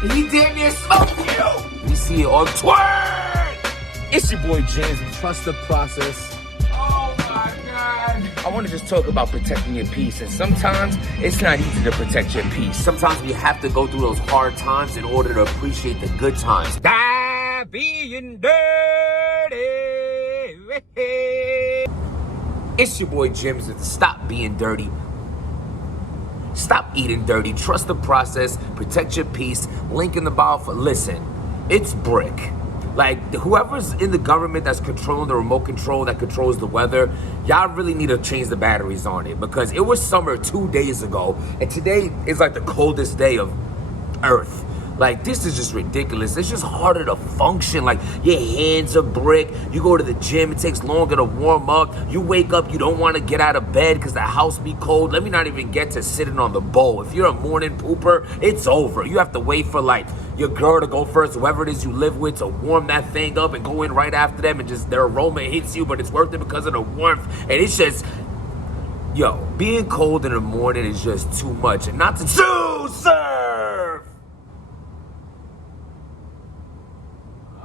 He damn near smoked you. We see it on Twitter. It's your boy James. Trust the process. Oh my God. I want to just talk about protecting your peace. And sometimes it's not easy to protect your peace. Sometimes we have to go through those hard times in order to appreciate the good times. Die being dirty. It's your boy Jims. Stop being dirty. Stop eating dirty. Trust the process. Protect your peace. Link in the bio for listen. It's brick. Like, whoever's in the government that's controlling the remote control that controls the weather, y'all really need to change the batteries on it, because it was summer 2 days ago, and today is like the coldest day of Earth. Like, this is just ridiculous. It's just harder to function. Like, your hands are brick. You go to the gym, it takes longer to warm up. You wake up, you don't want to get out of bed because the house be cold. Let me not even get to sitting on the bowl. If you're a morning pooper, it's over. You have to wait for, like, your girl to go first, whoever it is you live with, to warm that thing up and go in right after them, and just their aroma hits you, but it's worth it because of the warmth. And it's just, yo, being cold in the morning is just too much. And not to serve.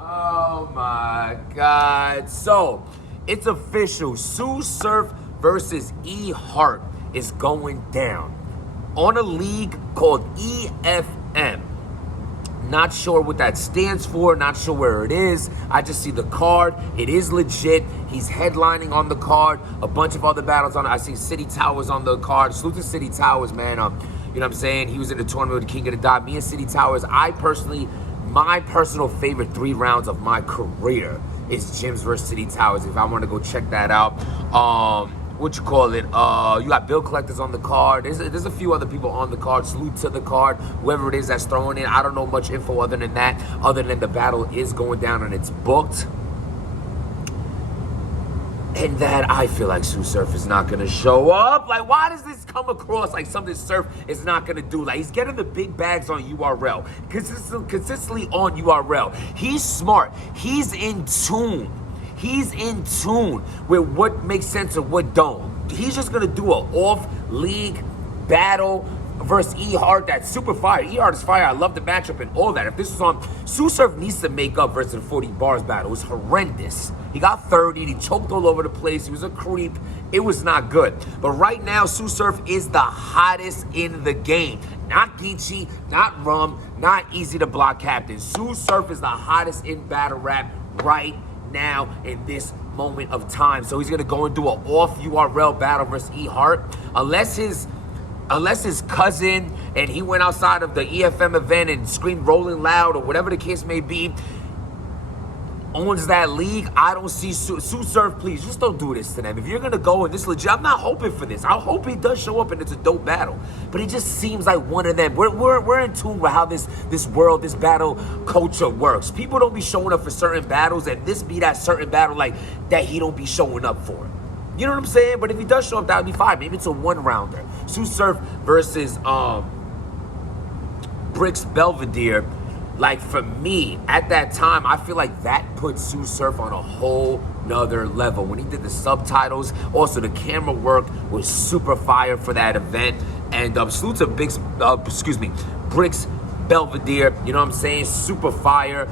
Oh my God. So, it's official. Sue Surf versus Hart is going down on a league called EFM. Not sure what that stands for, not sure where it is. I just see the card. It is legit. He's headlining on the card. A bunch of other battles on it. I see City Towers on the card. Salute to City Towers, man. You know what I'm saying? He was in the tournament with the King of the Dot. Me and City Towers, my personal favorite 3 rounds of my career is Jims versus City Towers. If I want to go check that out. You got bill collectors on the card. There's a few other people on the card. Salute to the card, whoever it is that's throwing it. I don't know much info other than that, other than the battle is going down and it's booked. And that I feel like Sue Surf is not gonna show up. Like, why does this come across like something Surf is not gonna do? Like, he's getting the big bags on URL, consistently on URL. He's smart. He's in tune. He's in tune with what makes sense and what don't. He's just gonna do an off-league battle versus Hart that's super fire. Hart is fire. I love the matchup and all that. If this was on, Sue Surf needs to make up versus the 40 bars battle. It was horrendous. He got 30. He choked all over the place. He was a creep. It was not good. But right now, Sue Surf is the hottest in the game. Not Geechee, not Rum, not Easy to Block Captain. Sue Surf is the hottest in battle rap right now in this moment of time. So he's gonna go and do an off URL battle versus Hart. Unless his cousin and he went outside of the EFM event and screamed Rolling Loud or whatever the case may be, owns that league, I don't see Sue Surf. Please, just don't do this to them. If you're gonna go and this legit, I'm not hoping for this. I hope he does show up and it's a dope battle. But it just seems like one of them. We're in tune with how this world, this battle culture works. People don't be showing up for certain battles, and this be that certain battle like that he don't be showing up for. You know what I'm saying? But if he does show up, that would be fine. Maybe it's a 1-rounder. Sue Surf versus Bricks Belvedere. Like, for me, at that time, I feel like that put Sue Surf on a whole nother level. When he did the subtitles, also the camera work was super fire for that event. And salute to Bricks Belvedere, you know what I'm saying? Super fire,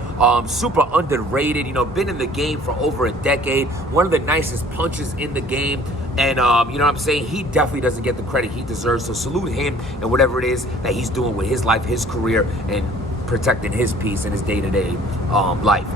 super underrated, you know, been in the game for over a decade, one of the nicest punches in the game, and you know what I'm saying? He definitely doesn't get the credit he deserves, so salute him and whatever it is that he's doing with his life, his career, and protecting his peace in his day-to-day life.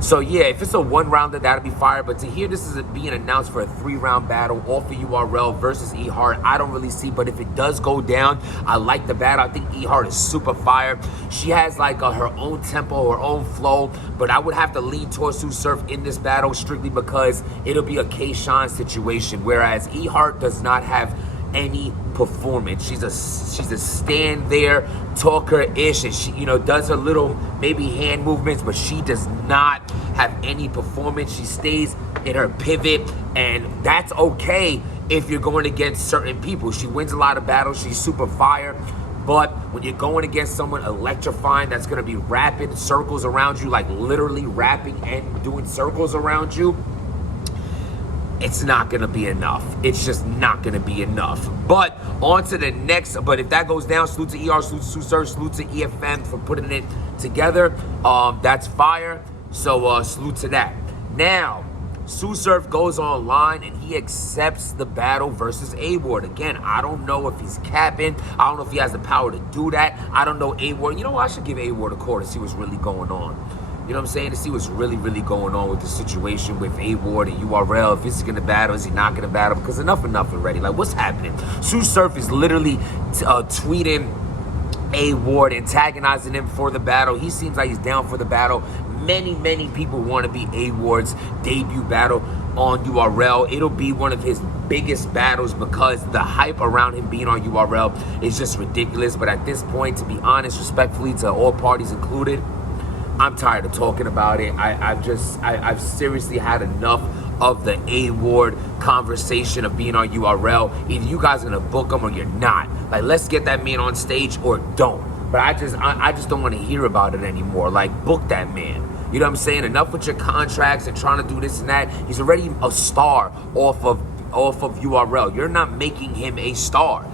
So yeah, if it's a 1-rounder, that'll be fire. But to hear this is being announced for a 3-round battle off of URL versus Hart, I don't really see. But if it does go down, I like the battle. I think Hart is super fire. She has like her own tempo, her own flow. But I would have to lean towards Sue Surf in this battle strictly because it'll be a K-Shine situation. Whereas Hart does not have any performance. She's a stand there talker-ish, and she, you know, does her little maybe hand movements, but she does not have any performance. She stays in her pivot, and that's okay if you're going against certain people. She wins a lot of battles. She's super fire. But when you're going against someone electrifying that's going to be wrapping circles around you, like literally wrapping and doing circles around you, it's not going to be enough. It's just not going to be enough. But on to the next. But if that goes down, salute to ER, salute to Sue Surf, salute to EFM for putting it together. That's fire. So salute to that. Now, Sue Surf goes online and he accepts the battle versus A-Ward. Again, I don't know if he's capping. I don't know if he has the power to do that. I don't know A-Ward. You know what? I should give A-Ward a call to see what's really going on. You know what I'm saying? To see what's really, really going on with the situation with A-Ward and URL. If he's going to battle, is he not going to battle? Because enough already. Like, what's happening? Sue Surf is literally tweeting A-Ward, antagonizing him for the battle. He seems like he's down for the battle. Many people want to be A-Ward's debut battle on URL. It'll be one of his biggest battles because the hype around him being on URL is just ridiculous. But at this point, to be honest, respectfully to all parties included, I'm tired of talking about it. I've seriously had enough of the A-Ward conversation of being on URL. Either you guys are gonna book him or you're not. Like, let's get that man on stage or don't. But I just don't want to hear about it anymore. Like, book that man. You know what I'm saying? Enough with your contracts and trying to do this and that. He's already a star off of URL. You're not making him a star.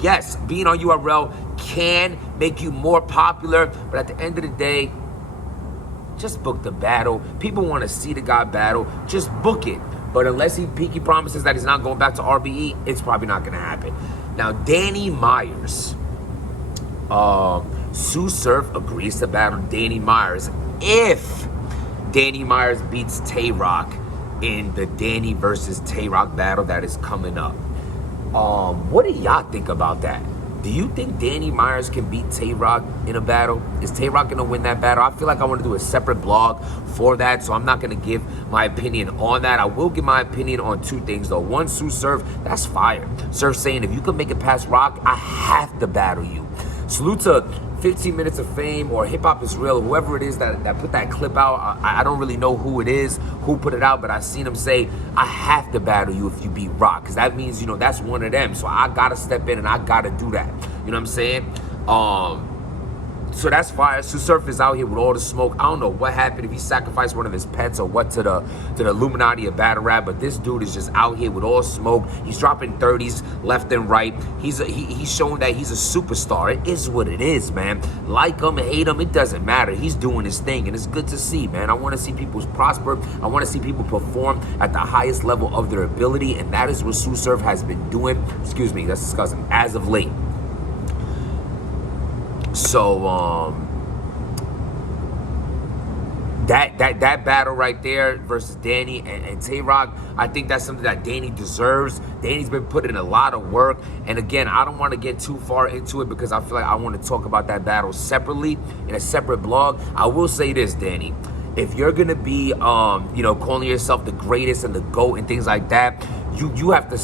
Yes, being on URL can make you more popular, but at the end of the day, just book the battle. People want to see the guy battle. Just book it. But unless he promises that he's not going back to RBE, it's probably not going to happen. Now, Danny Myers. Sue Surf agrees to battle Danny Myers if Danny Myers beats Tay-Rock in the Danny versus Tay-Rock battle that is coming up. What do y'all think about that? Do you think Danny Myers can beat Tay-Rock in a battle? Is Tay-Rock going to win that battle? I feel like I want to do a separate blog for that, so I'm not going to give my opinion on that. I will give my opinion on two things, though. One, Sue Surf, that's fire. Surf saying, if you can make it past Rock, I have to battle you. Salute to 15 Minutes of Fame or Hip Hop Is Real, whoever it is that put that clip out. I don't really know who it is, who put it out, but I seen him say, I have to battle you if you beat Rock, because that means, you know, that's one of them. So I got to step in and I got to do that. You know what I'm saying? So that's fire. Sue Surf is out here with all the smoke. I don't know what happened, if he sacrificed one of his pets or what to the Illuminati of battle rap, but this dude is just out here with all smoke. He's dropping 30s left and right. He's showing that he's a superstar. It is what it is, man. Like him, hate him, it doesn't matter. He's doing his thing, and it's good to see, man. I want to see people prosper. I want to see people perform at the highest level of their ability, and that is what Sue Surf has been doing. Excuse me, that's disgusting. As of late. So that battle right there versus Danny and Tay-Rock, I think that's something that Danny deserves. Danny's been putting in a lot of work, and again, I don't want to get too far into it because I feel like I want to talk about that battle separately in a separate blog. I will say this, Danny. If you're gonna be, you know, calling yourself the greatest and the GOAT and things like that, you have to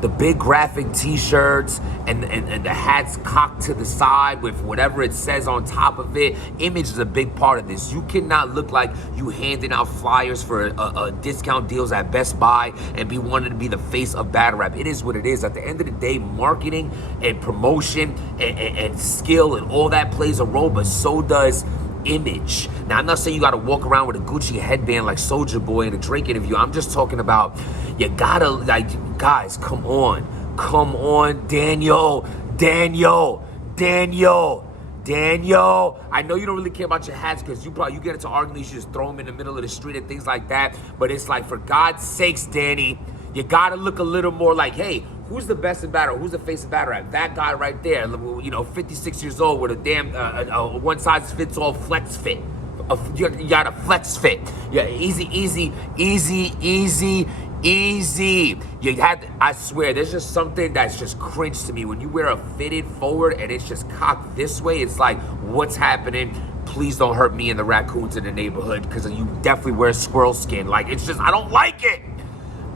the big graphic t-shirts and the hats cocked to the side with whatever it says on top of it. Image is a big part of this. You cannot look like you handing out flyers for a discount deals at Best Buy and be wanting to be the face of battle rap. It is what it is. At the end of the day, marketing and promotion and skill and all that plays a role, but so does image. Now, I'm not saying you got to walk around with a Gucci headband like Soulja Boy in a Drake interview. I'm just talking about you gotta, like, guys, come on, Daniel. I know you don't really care about your hats because you get into arguments, you should just throw them in the middle of the street and things like that. But it's like, for God's sakes, Danny, you gotta look a little more like, hey, who's the best in battle? Who's the face of battle rap? That guy right there, you know, 56 years old with a damn one-size-fits-all flex fit. You got a flex fit. Yeah, easy. I swear, there's just something that's just cringe to me. When you wear a fitted forward and it's just cocked this way, it's like, what's happening? Please don't hurt me and the raccoons in the neighborhood because you definitely wear squirrel skin. Like, it's just, I don't like it.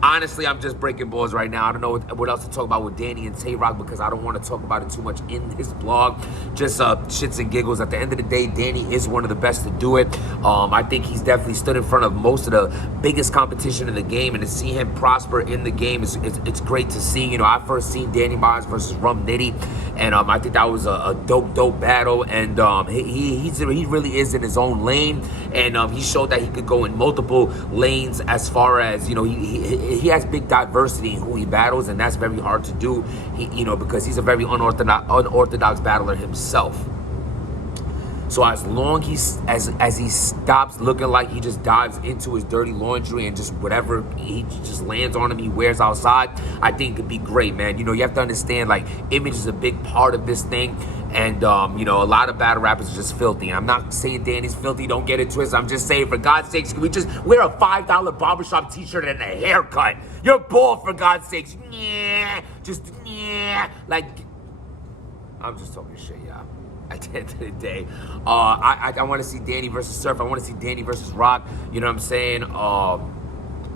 Honestly, I'm just breaking balls right now. I don't know what else to talk about with Danny and Tay-Rock because I don't want to talk about it too much in his blog. Just shits and giggles. At the end of the day, Danny is one of the best to do it. I think he's definitely stood in front of most of the biggest competition in the game, and to see him prosper in the game, it's great to see. You know, I first seen Danny Myers versus Rum Nitty, and I think that was a dope battle, and he really is in his own lane, and he showed that he could go in multiple lanes as far as, you know, he has big diversity in who he battles, and that's very hard to do, because he's a very unorthodox battler himself. So as long as he stops looking like he just dives into his dirty laundry and just whatever he just lands on him, he wears outside, I think it'd be great, man. You know, you have to understand, like, image is a big part of this thing. And, a lot of battle rappers are just filthy. And I'm not saying Danny's filthy. Don't get it twisted. I'm just saying, for God's sakes, can we just wear a $5 barbershop t-shirt and a haircut? You're bald, for God's sakes. Like, I'm just talking shit, y'all. At the end of the day, I want to see Danny versus Surf. I want to see Danny versus Rock. You know what I'm saying?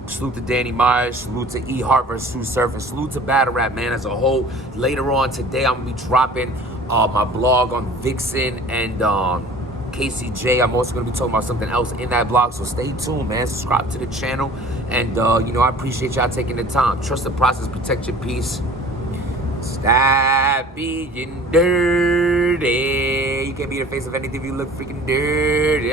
Salute to Danny Myers. Salute to Hart versus Sue Surf. And salute to Battle Rap, man, as a whole. Later on today, I'm going to be dropping my blog on Vixen and KCJ. I'm also going to be talking about something else in that blog. So stay tuned, man. Subscribe to the channel. And, I appreciate y'all taking the time. Trust the process. Protect your peace. Stop being dirty. You can't be the face of anything if you look freaking dirty.